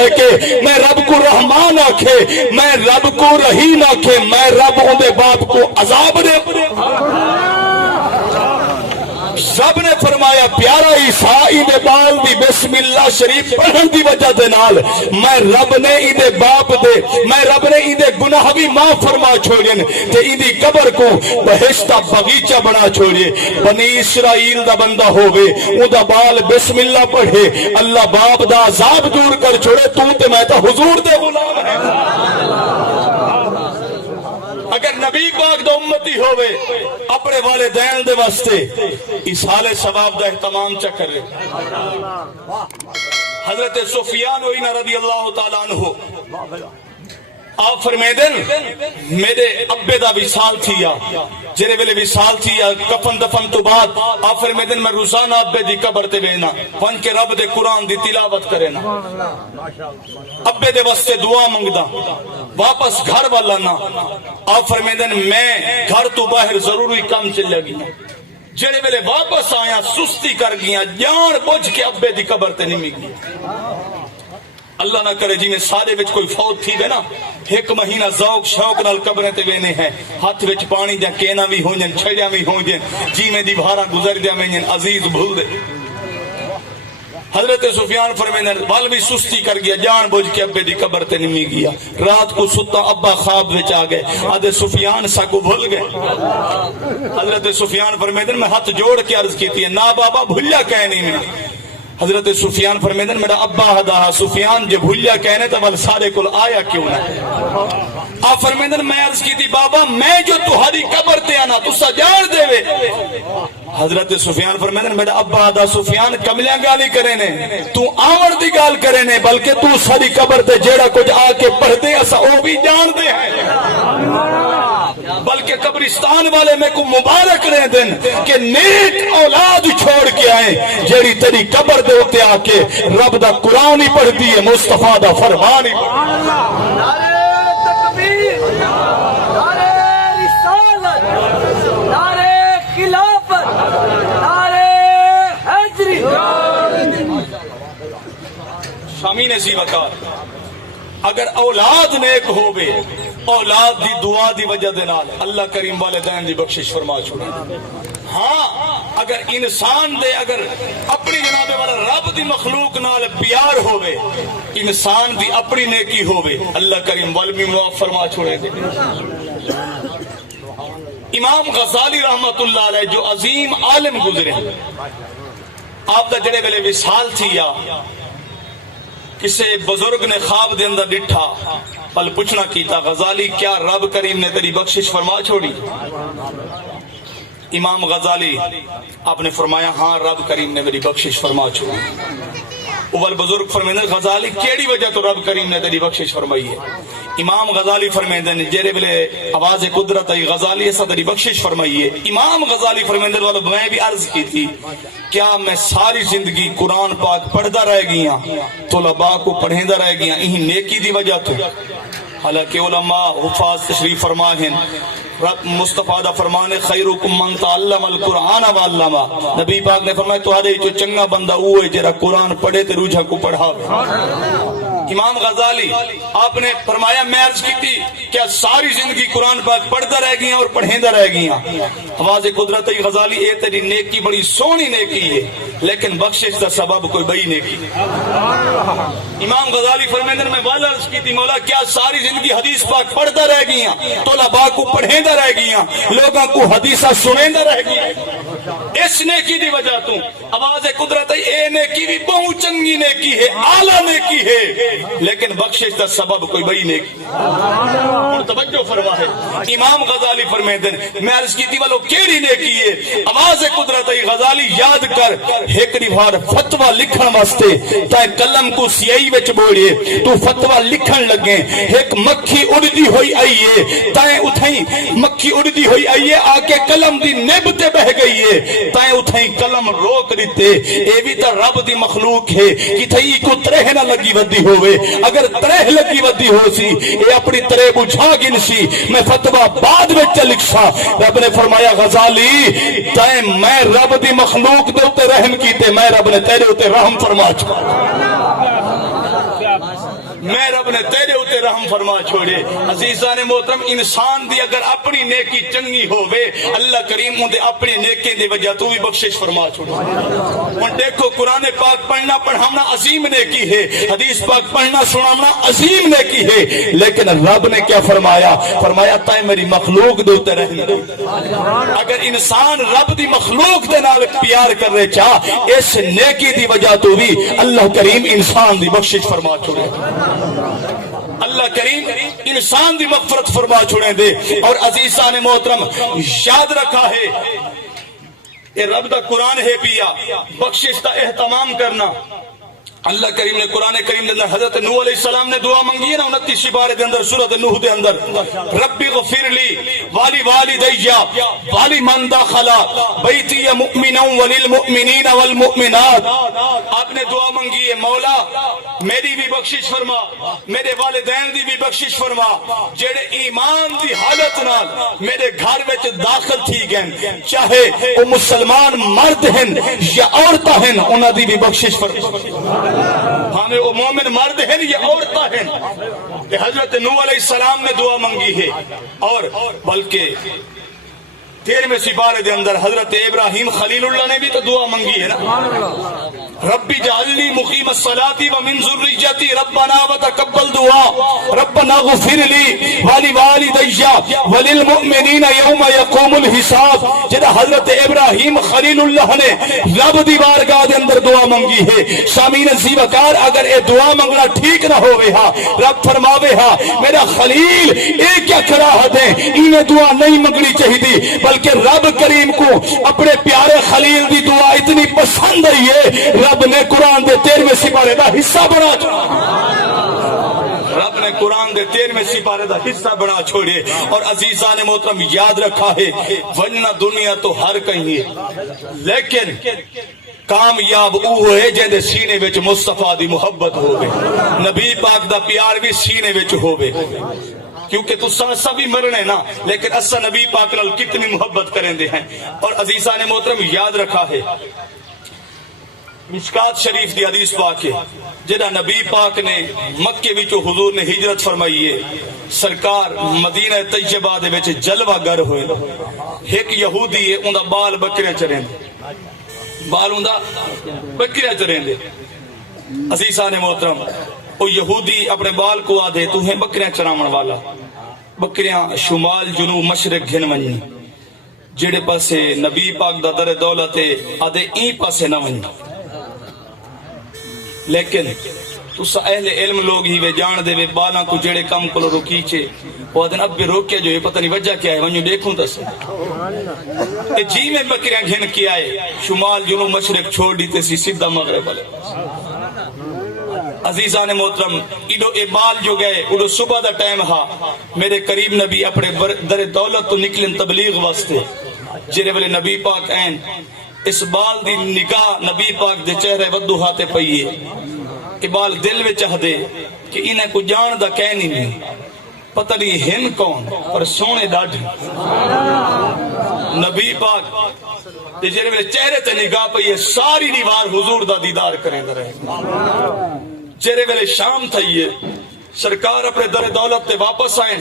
رہ کے میں رب کو رحمان آکھے، میں رب کو رحیم آکھے، میں رب اندے باپ کو عذاب دے۔ رب نے فرمایا پیارا عیسیٰ اندے بال دی بسم اللہ شریف پڑھن دی وجہ دے نال میں رب نے اندے باپ دے، میں رب نے اندے گناہ بھی معاف فرما چھوڑین تے اندی قبر کو بہشتہ بغیچہ بنا چھوڑے۔ بنی اسرائیل دا بندہ ہووے اوندا بال بسم اللہ پڑھے، اللہ باپ دا عذاب دور کر چھوڑے۔ تو تے میں تا حضور دے غلام ہے۔ اگر نبی پاک دا امتی ہوئے اپنے والدین دے واسطے ایصال ثواب دا اہتمام چا کرے۔ حضرت سفیان رضی اللہ تعالیٰ عنہ آپ فرمیدن میرے ابے دا وصال تھیا، جرے ویلے وصال تھیا کفن دفن تو بعد آپ فرمیدن میں روزانہ ابے دی قبر تے بینا ون کے رب دے قرآن دی تلاوت کرے نا، ابے دے واسطے دعا منگدا، واپس گھر والا نا۔ آپ فرمیدن میں گھر تو باہر ضروری کام چلے گیا، جڑے ویلے واپس آیا سستی کر گیا، جان بوجھ کے ابے دی قبر تے نہیں گیا۔ اللہ نہ کرے جی میں سارے وچ کوئی فوت تھی وے نا، ایک مہینہ ذوق شوق نال قبریں تے وینے ہیں، ہاتھ وچ پانی دیا کینا بھی ہوں جن، چھڑیاں بھی ہوں جن، جی میں دی بھارا گزر دیا میں جن، عزیز بھول دے۔ حضرت سفیان فرمیدن بال بھی سستی کر گیا، جان بوجھ کے ابے دی قبر تے نہیں گیا۔ رات کو ستا ابا خواب وچ آ گئے، آدھے سفیان سا کو بھول گئے۔ حضرت سفیان فرمیدن میں ہاتھ جوڑ کے عرض کیتی ہے نا بابا بھولیا کہنی میں۔ حضرت سفیان فرمیدن میرا ابا ہدا سفیان جے بھولیا کہنے تو ول سارے کل آیا کیوں نہ۔ آپ فرمیدن میں عرض کی تھی بابا میں جو تہاری قبر تے آنا تو سجار دے وے۔ حضرت سفیان فرمیدن میرا ابا ہدا سفیان کملیاں گالی کرے نے، تو آور دی گال کرے نے، بلکہ تو ساری قبر تے جیڑا کچھ آ کے پڑھ دے اسا او بھی جان دے ہیں، بلکہ قبرستان والے میں کو مبارک رہ دن کہ نیک اولاد چھوڑ کے آئیں جیڑی تیری قبر دے ہوتے آ کے رب دا قرآن ہی پڑھ دیئے، مصطفیٰ دا فرمان ہی پڑھ دیئے۔ نعرہ تکبیر، نعرہ رسالت، نعرہ خلافت، نعرہ حیدری۔ شامین سی وقار اگر اولاد نیک ہوئے، اولاد دی دعا دی وجہ دے نال اللہ کریم والدین دی بخشش فرما چھوڑے۔ ہاں اگر انسان دے اگر اپنی جناب والا رب دی مخلوق نال پیار ہوئے، انسان دی اپنی نیکی ہوئے، اللہ کریم والمی معاف فرما چھوڑے دے۔ امام غزالی رحمت اللہ علیہ جو عظیم عالم گزرے، آپ دا جڑے ویلے وصال تھی یا کسے بزرگ نے خواب دے اندر ڈٹھا، پل پوچھنا کیتا غزالی کیا رب کریم نے تیری بخشش فرما چھوڑی؟ امام غزالی آپ نے فرمایا ہاں رب کریم نے میری بخشش فرما چھوڑی۔ اول بزرگ فرمیدن غزالی کیڑی وجہ تو رب کریم نے تیری بخشش فرمائی ہے؟ امام غزالی فرمیدن جیرے بلے آواز قدرت ہے غزالی ایسا تیری بخشش فرمائی ہے۔ امام غزالی فرمیدن والا میں بھی عرض کی تھی کیا میں ساری زندگی قرآن پاک پڑھدا رہ گیا، طلباء کو پڑھیندہ رہ گیا، یہی نیکی دی وجہ تو؟ حالانکہ علماء حفاظ تشریف فرما ہیں، مصطفیٰ دا فرمانے خیرکم من تعلم القرآن وعلما، نبی پاک نے فرمایا تمہارے جو چنگا بندہ وہ ہے جرا قرآن پڑھے تے روجہ کو پڑھاوے۔ امام غزالی آپ نے فرمایا میں عرض کی تھی کیا ساری زندگی قرآن پاک پڑھتا رہ گیا اور پڑھیندہ رہ گیا؟ آواز قدرت غزالی اے تیری نیکی بڑی سونی نیکی ہے لیکن بخشش دا سبب کوئی بئی نیکی۔ امام غزالی فرمیدن میں والا عرض کی تھی مولا کیا ساری زندگی حدیث پاک پڑھتا رہ گیا، طلباء کو پڑھیندہ رہ گیا، لوگوں کو حدیثہ سنیندہ رہ گیا، اس نیکی دی وجہ تو آواز قدرت اے نیکی بھی بہت چنگی نیکی ہے، اعلیٰ نیکی ہے لیکن بخشش دا سبب کوئی بئی نیکی۔ اور توجہ فرما ہے امام غزالی فرمیدن میں عرض کی تھی والو کیڑی نیکی ہے؟ آواز قدرت غزالی یاد کر ایک بار فتوہ لکھن واسطے تائے قلم کو سیائی وچ بوڑیے تو فتوہ لکھن لگے، ایک مکھی اڑدی ہوئی آئیے تائے اتھائیں مکھی اڑدی ہوئی آئیے آکے قلم دی نب تے بہ گئی ہے تائے اتھائیں قلم روک دیتے، اے بھی تا رب دی مخلوق ہے کہ تھئی کو ترہ نہ لگی ودی ہوئے، اگر ترہ لگی ودی ہو سی اے اپنی ترہ بجھا گن سی، میں فتوہ بعد میں چلک سا۔ رب نے فرمایا غزالی تائیں میں رب دی مخلوق دے اتے رحم کیتے، میں رب نے تیرے اتے رحم فرما چھا۔ میں رب نے تیرے اتے رحم فرما چھوڑے عزیزان محترم انسان دی اگر اپنی نیکی چنگی ہووے اللہ کریم اندے اپنی نیکی دی وجہ تو بھی بخشش فرما چھوڑے اور دیکھو قرآن پاک پڑھنا پڑھانا عظیم نیکی ہے حدیث پاک پڑھنا سنانا عظیم نیکی ہے لیکن رب نے کیا فرمایا فرمایا تائیں میری مخلوق دے اتے رحم دے اگر انسان رب دی مخلوق دے نال پیار کر رہے چاہ اس نیکی دی وجہ تو بھی اللہ کریم انسان دی بخشش فرما چھوڑے اللہ کریم انسان دی مغفرت فرما چھوڑیں دے اور عزیزان محترم یاد رکھا ہے یہ رب دا قرآن ہے پیا بخشش دا اہتمام کرنا اللہ کریم نے قرآن کریم نے حضرت نوح علیہ السلام نے دعا منگی ہے نا 29 سپارے دے اندر سورۃ نوح دے اندر ربی غفر لی والی والدیا والی من دخل بیتی مؤمنا وللمؤمنین والمؤمنات آپ نے دعا منگی ہے مولا میری بھی بخشش فرما میرے والدین دی بھی بخشش فرما جڑے ایمان دی حالت نال میرے گھر وچ داخل تھی گئے چاہے وہ مسلمان مرد ہیں یا عورتاں ہیں انہاں دی بھی بخشش فرما ہمیں وہ مومن مرد ہیں یا عورتاں ہیں کہ حضرت نوح علیہ السلام نے دعا منگی ہے اور بلکہ 13ویں سپارے دے اندر حضرت ابراہیم خلیل اللہ نے بھی تو دعا منگی ہے نا ربی جعلنی مقیم الصلاۃ ومن ذریتی ربنا وتقبل دعا ربنا اغفر لی والی والدیا وللمؤمنین یوم یقوم الحساب جدا حضرت ابراہیم خلیل اللہ نے رب دی بارگاہ دے اندر دعا منگی ہے سامعین عزیز وقار اگر اے دعا منگنا ٹھیک نہ ہوئے ہا رب فرماوے ہا میرا خلیل ایک کیا کراہت ہے انہیں دعا نہیں منگنی چاہیے بلکہ رب کریم کو اپنے پیارے خلیل دی دعا اتنی پسند آئی ہے رب نے قرآن دے 13ویں سپارے دا حصہ بنا رب نے قرآن دے 13ویں سپارے دا حصہ بنا چھوڑے اور عزیزان محترم یاد رکھا ہے ورنہ دنیا تو ہر کہیں ہے لیکن کامیاب او ہوئے جہدے سینے وچ مصطفیٰ دی محبت ہوئے نبی پاک دا پیار بھی سینے وچ ہوئے کیونکہ تو سبھی مرنے نا لیکن اسا نبی پاک نال کتنی محبت کریں دے ہیں اور عزیزان محترم یاد رکھا ہے مشکات شریف دی حدیث پاک ہے جہاں نبی پاک نے مکے وچوں حضور نے ہجرت فرمائی ہے سرکار مدینہ طیبہ دے وچ جلوہ گر ہوئے ایک یہودی ہے اوندا بال بکریاں چریں بال اوندا بکریاں چریں دے عزیزان محترم وہ یہودی اپنے بال کو آدھے تو ہیں بکریاں چرامن والا بکریاں شمال جنوب مشرق گھن ونی جڑے پاسے نبی پاک دا در دولت آدھے این پاسے نہ ونی لیکن تسا اہل علم لوگ ہی وے جان دے وے بالاں کو جڑے کم کلو روکی چھے وہ آدھن اب بھی روکے جو یہ پتہ نہیں وجہ کیا ہے ونیو دیکھوں تسے جی میں بکریاں گھن کیا ہے شمال جنوب مشرق چھوڑ دیتے سی سیدھا مغرب والے عزیزان محترم ایڈو ابال جو گئے ایڈو صبح دا ٹائم ہا میرے قریب نبی اپنے در دولت تو نکلن تبلیغ واسطے جرے والے نبی پاک این اس بال دی نگاہ نبی پاک دے چہرے ودو ہاتے پئیے ابال دل میں چاہ دے کہ انہیں کو جان دا کہنی نہیں پتہ نہیں ہن کون پر سونے ڈاڑھ نبی پاک جرے والے چہرے تے نگاہ پئیے ساری دیوار حضور دا دیدار کریں در رہے جرے ویلے شام تھائیے سرکار اپنے در دولت تے واپس آئیں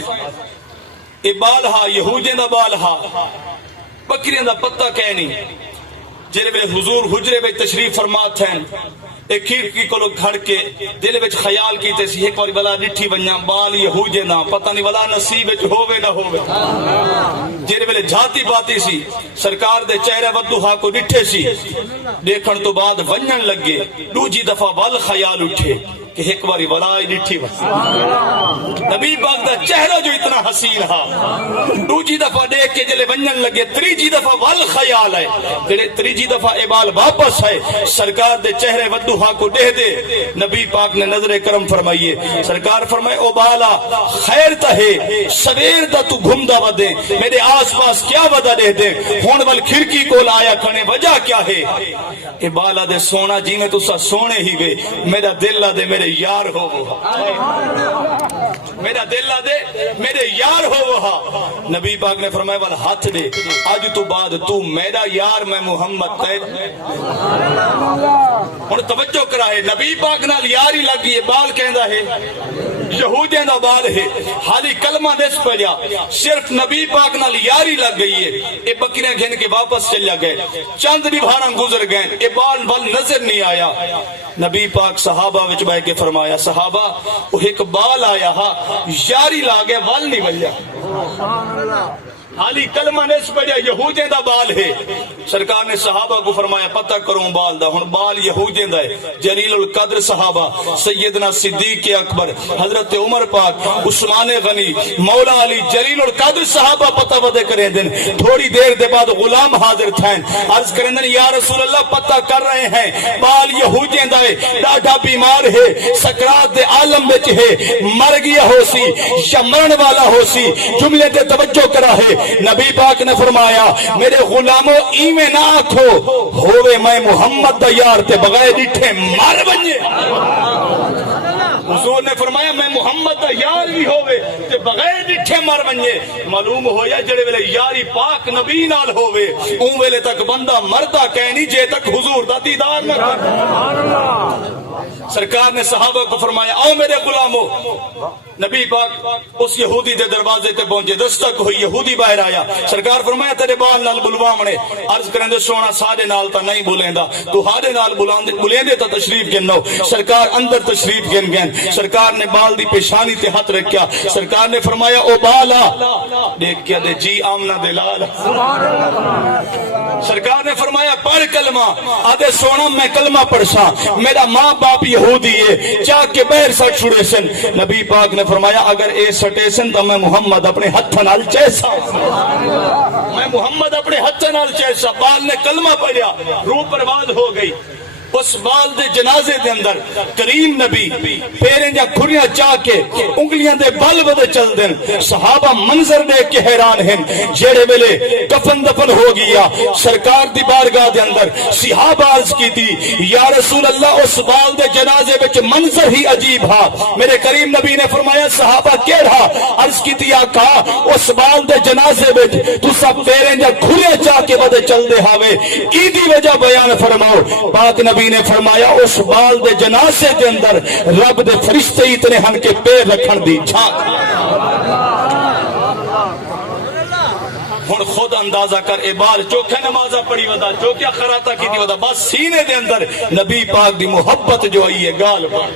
اے بال ہا یہودین دا بال ہا بکرین دا پتہ کہنی جرے ویلے حضور حجرے بے تشریف فرمات ہیں ایک کھڑکی کو لوگ کھڑ کے دل وچ خیال کیتے سی ایک باری بلا ڈٹھی ونجا بال یہودین دا پتہ نہیں بلا نصیب وچ ہووے نہ ہووے جرے ویلے جاتی باتی سی سرکار دے چہرے ودوہا کو ڈٹھے سی دیکھن تو بعد ونجن لگے دوجی دفعہ بال خیال اٹھے کہ ایک باری ولائی ڈٹھی وسی نبی پاک دا چہرہ جو اتنا حسین ہا دوجی دفعہ دیکھ کے جلے ونجن لگے تریجی دفعہ وال خیال ہے جلے تریجی دفعہ ابال واپس ہے سرکار دے چہرے ودوہا کو دے دے نبی پاک نے نظر کرم فرمائیے سرکار فرمائے او بالا خیر تہے سویر دا تو گھم دا ودے میرے آس پاس کیا ودا دے دے ہون وال کھڑکی کو لایا کھنے وجہ کیا ہے اے بالا دے سونا جی میں تو سا سونے ہی وے میرا دل دے میرے یار ہو وہ میرا میرا دل لا دے میرے یار ہو وہا نبی پاک نے فرمایا والا ہاتھ دے آج تو بعد تو میرا یار میں محمد تیرا ہن توجہ کرائے نبی پاک نال یاری لگی ہے بال کہندا ہے یہودیاں دا بال ہے حالی کلمہ دس پڑیا صرف نبی پاک نال یاری لگ گئی ہے اے بکریاں گھن کے واپس چلیا گئے چند بھی بھاراں گزر گئے اے بال نظر نہیں آیا نبی پاک صحابہ وچ بیٹھ کے فرمایا صحابہ وہ ایک بال آیا ہا یاری لا گیا ول نہیں ولیا حالی کلمہ نے پڑھیا یہودیاں دا بال ہے سرکار نے صحابہ کو فرمایا پتہ کروں بال دا ہن بال یہودیاں دا ہے جلیل القدر صحابہ سیدنا صدیق اکبر حضرت عمر پاک عثمان غنی مولا علی جلیل القدر صحابہ پتہ ودے کریں دن تھوڑی دیر دے بعد غلام حاضر تھیں عرض کریں دن یا رسول اللہ پتہ کر رہے ہیں بال یہودیاں دا ہے ڈاڈا بیمار ہے سکرات دے عالم وچ ہے مر گیا ہو سی یا مرن والا ہو سی جملے تے توجہ کرا ہے نبی پاک نے فرمایا میرے غلاموں ایویں نہ آکھو ہووے میں محمد دا یار تے بغیر ڈٹھے مر بنجے حضور نے فرمایا میں محمد دا یار بھی ہووے تے بغیر ڈٹھے مر بنجے معلوم ہویا جڑے ویلے یاری پاک نبی نال ہووے اون ویلے تک بندہ مردہ کہنی جے تک حضور دا دیدار نہ کر سرکار نے صحابہ کو فرمایا آؤ میرے غلاموں نبی پاک اس یہودی دے دروازے تے پہنچے دستک ہوئی یہودی باہر آیا سرکار فرمایا تیرے بال نال بلواونے عرض کریں دے سونا ساڑے نال تا نہیں بولیندا تو ہاڑے نال بلیندے تا تشریف گنو سرکار اندر تشریف گن گن سرکار نے بال دی پیشانی تے ہاتھ رکھیا سرکار نے فرمایا او بالا دیکھ کیا دے جی آمنہ دے لالا سرکار نے فرمایا پڑھ کلمہ آدھے سونا میں کلمہ پڑھسا میرا ماں باپ یہودی ہے چاہ کے بہر سٹ چھوڑے سن نبی پاک نے فرمایا اگر اے سٹے سن تو میں محمد اپنے ہتھ نال چیسا میں محمد اپنے ہتھ نال چیسا بال نے کلمہ پڑھیا روح پرواز ہو گئی اس بال دے جنازے دے اندر کریم نبی پیریں جا کھریاں چاہ کے انگلیاں دے بل بدے چل دیں صحابہ منظر دیکھ کے حیران ہیں جیڑے ویلے کفن دفن ہو گیا سرکار دی بارگاہ دے اندر صحابہ عرض کی تھی یا رسول اللہ اس بال دے جنازے وچ منظر ہی عجیب ہا میرے کریم نبی نے فرمایا صحابہ کیڑا عرض کی تھی آقا اس بال دے جنازے وچ تو سب پیریں جا کھریاں چاہ کے بدے چل دے ہاوے ایدی وجہ بیان فرماؤ پاک نبی نے فرمایا اس بال دے جنازے دے اندر رب دے فرشتے اتنے ہن کے پیر رکھن دی جھاک ہن خود اندازہ کر اے بال چوکھے نمازہ پڑی ودا چوکیا خراتا کی دی ودا بس سینے دے اندر نبی پاک دی محبت جو آئی ہے گال پر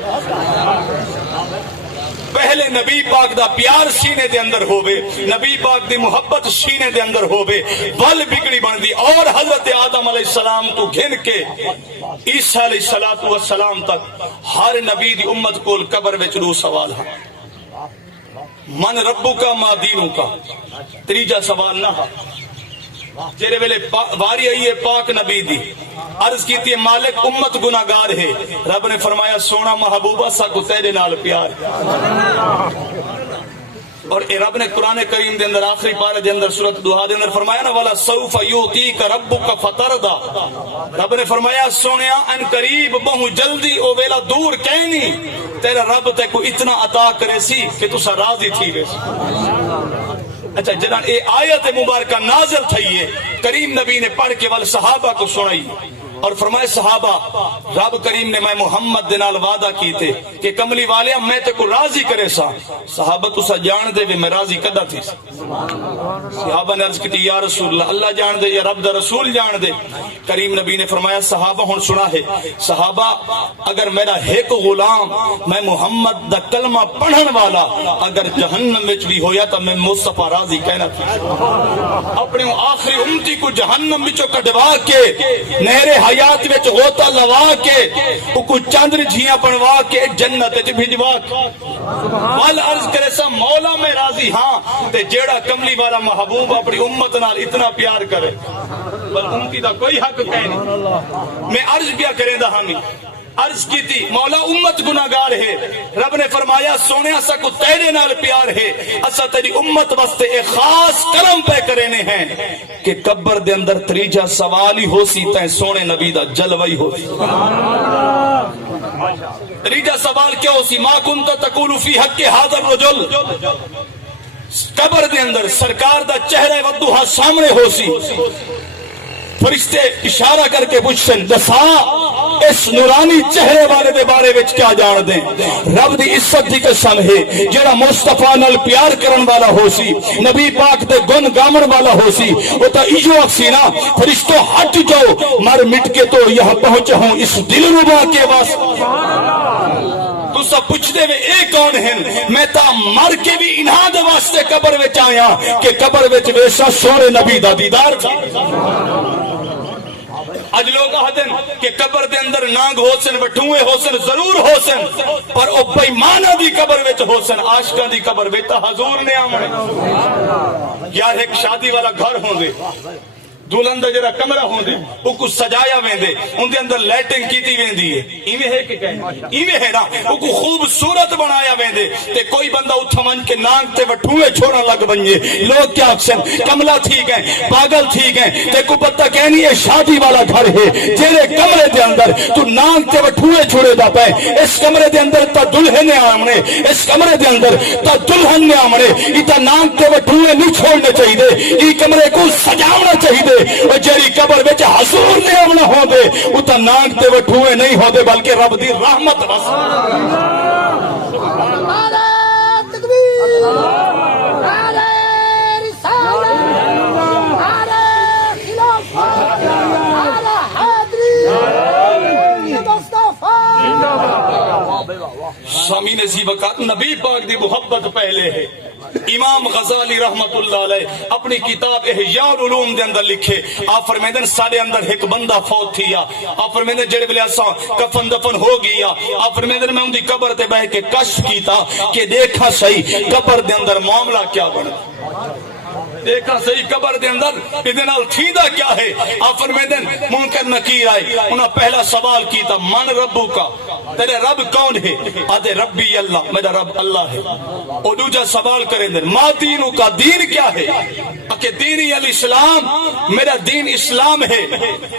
پہلے نبی پاک دا پیار سینے دے اندر ہووے نبی پاک دی محبت سینے دے اندر ہووے بل بگڑی بن دی اور حضرت آدم علیہ السلام تو گھن کے عیسیٰ علیہ السلام تک ہر نبی دی امت کو قبر وچ روح سوال ہے من ربو کا ما دینوں کا تریجا سوال نہ ہے جیرے ویلے واری آئی ہے پاک نبی دی عرض کی تھی مالک امت گناہگار ہے رب نے فرمایا سونا محبوبہ سا کو تیرے نال پیار اور اے رب نے قرآن کریم دے اندر آخری پارے دے اندر سورۃ دوحہ دے اندر فرمایا نا والا سوف یعطیک ربک فترضی رب نے فرمایا سونیا ان قریب بہو جلدی او ویلا دور کہنی تیرا رب تے کو اتنا عطا کرے سی کہ تسا راضی تھی ویسی اچھا جنان اے آیت مبارکہ نازل تھی ہے کریم نبی نے پڑھ کے وال صحابہ کو سنائی اور فرمائے صحابہ رب کریم نے میں محمد دنال وعدہ کی تھے کہ کملی والیا میں تے کو راضی کرے سا صحابہ تو سا جان دے بھی میں راضی کدا تھی صحابہ نے عرض کی یا رسول اللہ اللہ جان دے یا رب دا رسول جان دے کریم نبی نے فرمایا صحابہ ہن سنا ہے صحابہ اگر میرا ایک غلام میں محمد دا کلمہ پڑھن والا اگر جہنم وچ بھی ہویا تو میں مصطفیٰ راضی کہنا تھی اپنے آخری امتی کو جہنم وچوں کڈوا کے نہر حیات وچ غوطہ لوا کے کو چاندر جھیاں بنوا کے جنت وچ بھجوا کے وال عرض کرے سا مولا میں راضی ہاں تے جیڑا کملی والا محبوب اپنی امت نال اتنا پیار کرے بل امتی دا کوئی حق کہیں نہیں میں عرض کیا کریں دا ہمیں عرض کی تھی مولا امت گناہگار ہے رب نے فرمایا سونے اسا کو تیرے نال پیار ہے اسا تیری امت واسطے ایک خاص کرم پہ کرنے ہیں کہ قبر دے اندر تریجا سوال ہی ہو سی تے سونے نبی دا جلوہ ہی ہو سی تریجا سوال کیا ہو سی ما کنت تقول فی حق ھذا الرجل قبر دے اندر سرکار دا چہرہ ودوہا سامنے ہو سی فرشتے اشارہ کر کے پوچھن دسا اس نورانی چہرے والے دے بارے وچ کیا جان دیں رب دی عزت دی قسم ہے جڑا مصطفیٰ نال پیار کرن والا ہو سی نبی پاک دے گن گامن والا ہو سی وہ تا ایجو اکسی نا فرشتوں ہٹ جاؤ مر مٹ کے تو یہاں پہنچا ہوں اس دل ربا کے واسطے تو سب پوچھ دے وے اے کون ہیں میں تا مر کے بھی انہاں دے واسطے قبر وچ آیا کہ قبر وچ ویسا سونے نبی دا دیدار تھا اج لوگ آدھن کہ قبر دے اندر نانگ ہو سن وٹھوئے ہو سن ضرور ہو سن پر او بیمانہ دی قبر وچ ہو سن عاشقاں دی قبر وچ تا حضور نے آمنے یار ایک شادی والا گھر ہوں دے دلہن دا جڑا کمرہ ہوندے او کو سجایا ویندے ان دے اندر لائٹنگ کیتی ویندی ہے ایویں ہے کہ ایویں ہے نا او کو خوبصورت بنایا ویندے تے کوئی بندہ اٹھ من کے نانگ تے وٹھوئے چھوڑا لگ بنجے لوگ کیا اکثر کملا تھی گئے پاگل تھی گئے تے کو پتہ کہنی ہے شادی والا گھر ہے جڑے کمرے دے اندر تو نانگ تے وٹھوئے چھوڑے دا پے اس کمرے دے اندر تا دلہن نے آمنے اس کمرے دے اندر تا دلہن نے آمنے ایتا نانگ تے وٹھوئے نہیں چھوڑنے چاہیے ای کمرے کو سجاونا چاہیے اور جڑی قبر وچ حضور نے آمنا ہو دے اتا نانگ تے وٹھوئے نہیں ہو دے بلکہ رب دی رحمت بس نعرہ تکبیر نعرہ رسالت نعرہ خلافت نعرہ حیدری مصطفیٰ سامعین ذی وقت نبی پاک دی محبت پہلے ہے امام غزالی رحمت اللہ علیہ اپنی کتاب احیاء العلوم دے اندر لکھے آپ فرمیدن سارے اندر ایک بندہ فوت تھی آپ فرمیدن جڑے بلے ایسا کفن دفن ہو گیا آپ فرمیدن میں ان دی قبر تے بہ کے کشف کیتا کہ دیکھا صحیح قبر دے اندر معاملہ کیا بنا دیکھا صحیح قبر دے اندر ادنال تھیدہ کیا ہے آپ فرمیدن منکر نکیر آئے انہا پہلا سوال کیتا من ربو کا تیرے رب کون ہے آدھے ربی اللہ میرا رب اللہ ہے اور دوجہ سوال کریں دن ما دینو کا دین کیا ہے کہ دینی الاسلام میرا دین اسلام ہے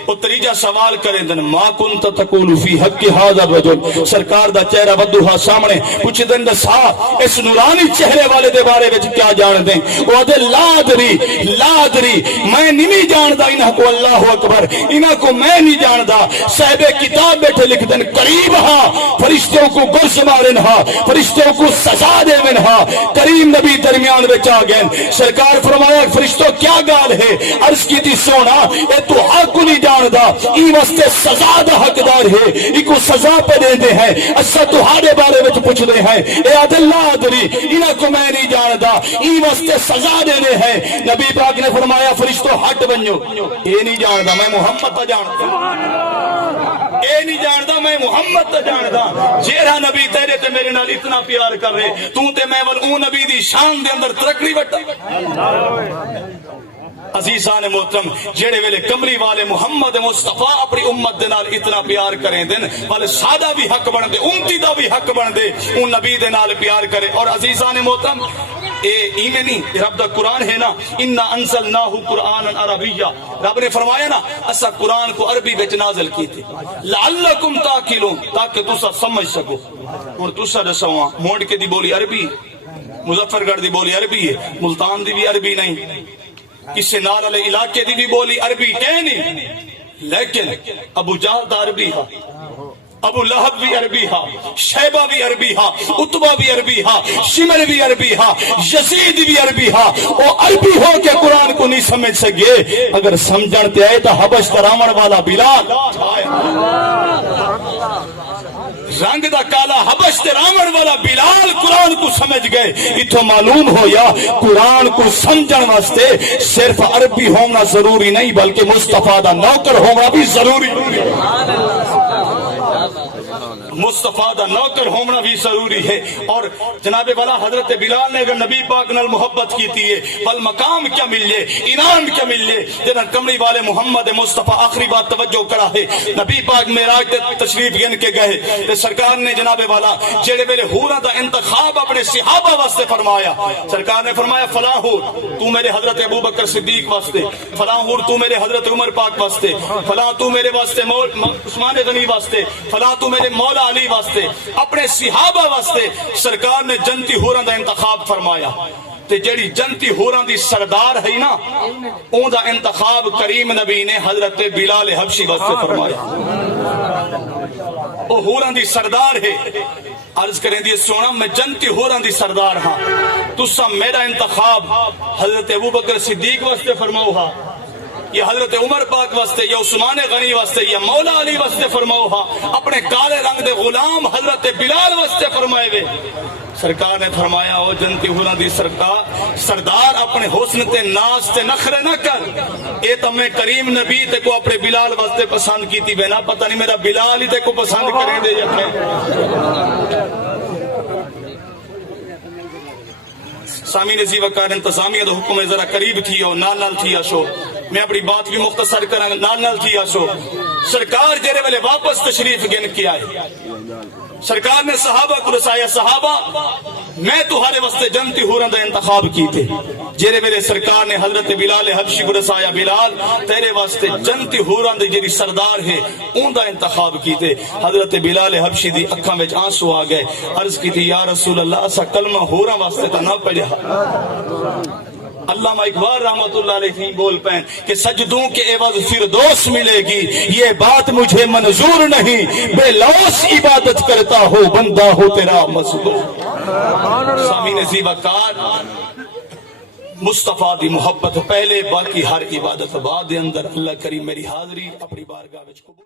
اور تریجہ سوال کریں دن ما کنت تقول فی حق ھذا الرجل سرکار دا چہرہ بدوہا سامنے پوچھ دن دسا اس نورانی چہرے والے دے بارے وچ کیا جان دیں وہ آدھے لادری میں نہیں جاندہ انہا کو اللہ اکبر انہا کو میں نہیں جاندہ صاحب کتاب بیٹھے لکھ دن قریب ہاں فرشتوں کو گرس مارن ہاں فرشتوں کو سزا دے من ہاں کریم نبی درمیان بچا گئن سرکار فرمایا فرشتوں کیا گال ہے عرض کی تھی سونا اے تو حق نہیں جاندہ ای واسطے سزا دا حقدار ہے ای کو سزا پہ دے دے ہیں اسا تو ہارے بارے میں پوچھ دے ہیں اے عدلہ آدری انہا کو میں نہیں جاندہ ای واسطے سزا دے دے ہیں نبی پاک نے فرمایا فرشتوں ہٹ بنجو اے نہیں جاندہ میں محمد تا جاندہ اے نہیں جاندہ میں محمد تا جاندہ جیرہ نبی تیرے تے میرے نال اتنا پیار کر رہے تو تے میں والوں نبی دی شان دے اندر ترکڑی بٹا عزیزان محترم جڑے ویلے کمری والے محمد مصطفیٰ اپنی امت دے نال اتنا پیار کریں دن والے سادہ بھی حق بن دے امتی دا بھی حق بن دے ان نبی دے نال پیار کرے اور عزیزان محترم ایمیں نہیں رب دا قرآن ہے نا اِنَّا أَنزَلْنَاهُ قُرْآنًا عَرَبِيًّا رب نے فرمایا نا اسا قرآن کو عربی بچ نازل کی تھی لَعَلَّكُمْ تَعْقِلُونَ تاکہ تُسا سمجھ سکو اور تُسا دسواں مونڈ کے دی بولی عربی مظفر گڑھ دی بولی عربی ہے ملتان دی بھی عربی نہیں کسے نال علیہ علاقے دی بھی بولی عربی کہنی لیکن ابو جہل دا عربی ہا ابو لہب بھی عربی ہا شیبہ بھی عربی ہا عتبہ بھی عربی ہا شمر بھی عربی ہا یزید بھی عربی ہا وہ عربی ہو کے قرآن کو نہیں سمجھ سکے اگر سمجھنتے آئے تو حبش ترامن والا بلال رنگ دا کالا حبش ترامن والا بلال قرآن کو سمجھ گئے اتھو معلوم ہو یا قرآن کو سمجھن واسطے صرف عربی ہونا ضروری نہیں بلکہ مصطفیٰ دا نوکر ہونا بھی ضروری مصطفیٰ دا نوکر ہونا بھی ضروری ہے اور جناب والا حضرت بلال نے اگر نبی پاک نال محبت کی تھی بل مقام کیا مل لے انعام کیا مل لے جنہاں کمری والے محمد مصطفیٰ آخری بات توجہ کرا ہے نبی پاک معراج تے تشریف گن کے گئے تے سرکار نے جناب والا جڑے میرے حورا دا انتخاب اپنے صحابہ واسطے فرمایا سرکار نے فرمایا فلاں حور تو میرے حضرت ابو بکر صدیق واسطے فلاں حور تو میرے حضرت عمر پاک واسطے فلاں تو میرے واسطے عثمان غنی واسطے فلاں تو میرے مولا مولا علی واسطے اپنے صحابہ واسطے سرکار نے جنتی ہوراں دا انتخاب فرمایا تے جڑی جنتی ہوراں دی سردار ہے نا اون دا انتخاب کریم نبی نے حضرت بلال حبشی واسطے فرمایا او ہوراں دی سردار ہے عرض کریں دی سونا میں جنتی ہوراں دی سردار ہاں تسا میرا انتخاب حضرت ابوبکر صدیق واسطے فرماؤ ہا یا حضرت عمر پاک واسطے یا عثمان غنی واسطے یا مولا علی واسطے فرماؤ ہا اپنے کالے رنگ دے غلام حضرت بلال واسطے فرمائے وے سرکار نے فرمایا او جنتی ہوراں دی سردار اپنے حسن تے ناز تے نخرے نہ کر اے تو میں کریم نبی تے کو اپنے بلال واسطے پسند کیتی بے نا پتہ نہیں میرا بلال ہی تے کو پسند کریں دے یا سامعین عزیز وقار انتظامیہ دا حکم ذرا قریب تھی اور نال تھی آشو میں اپنی بات بھی مختصر کریں نال تھی آشو سرکار جیرے والے واپس تشریف گن کے آئے سرکار نے صحابہ کو رسایا صحابہ میں تمہارے واسطے جنتی ہوراں دا انتخاب کی تھے جیرے میرے سرکار نے حضرت بلال حبشی کو رسایا بلال تیرے واسطے جنتی ہوراں دے جیری سردار ہے اون دا انتخاب کی تھے حضرت بلال حبشی دی اکھاں وچ آنسو آ گئے عرض کی تھی یا رسول اللہ اسا کلمہ ہوراں واسطے تا نہ پڑھیا علامہ اقبال رحمت اللہ علیہ بول پین کہ سجدوں کے عوض فردوس ملے گی یہ بات مجھے منظور نہیں بے لوث عبادت کرتا ہو بندہ ہو تیرا مظلوم سامعین عزیز وقار مصطفیٰ دی محبت پہلے باقی ہر عبادت بعد اندر اللہ کریم میری حاضری اپنی بارگاہ وچ قبول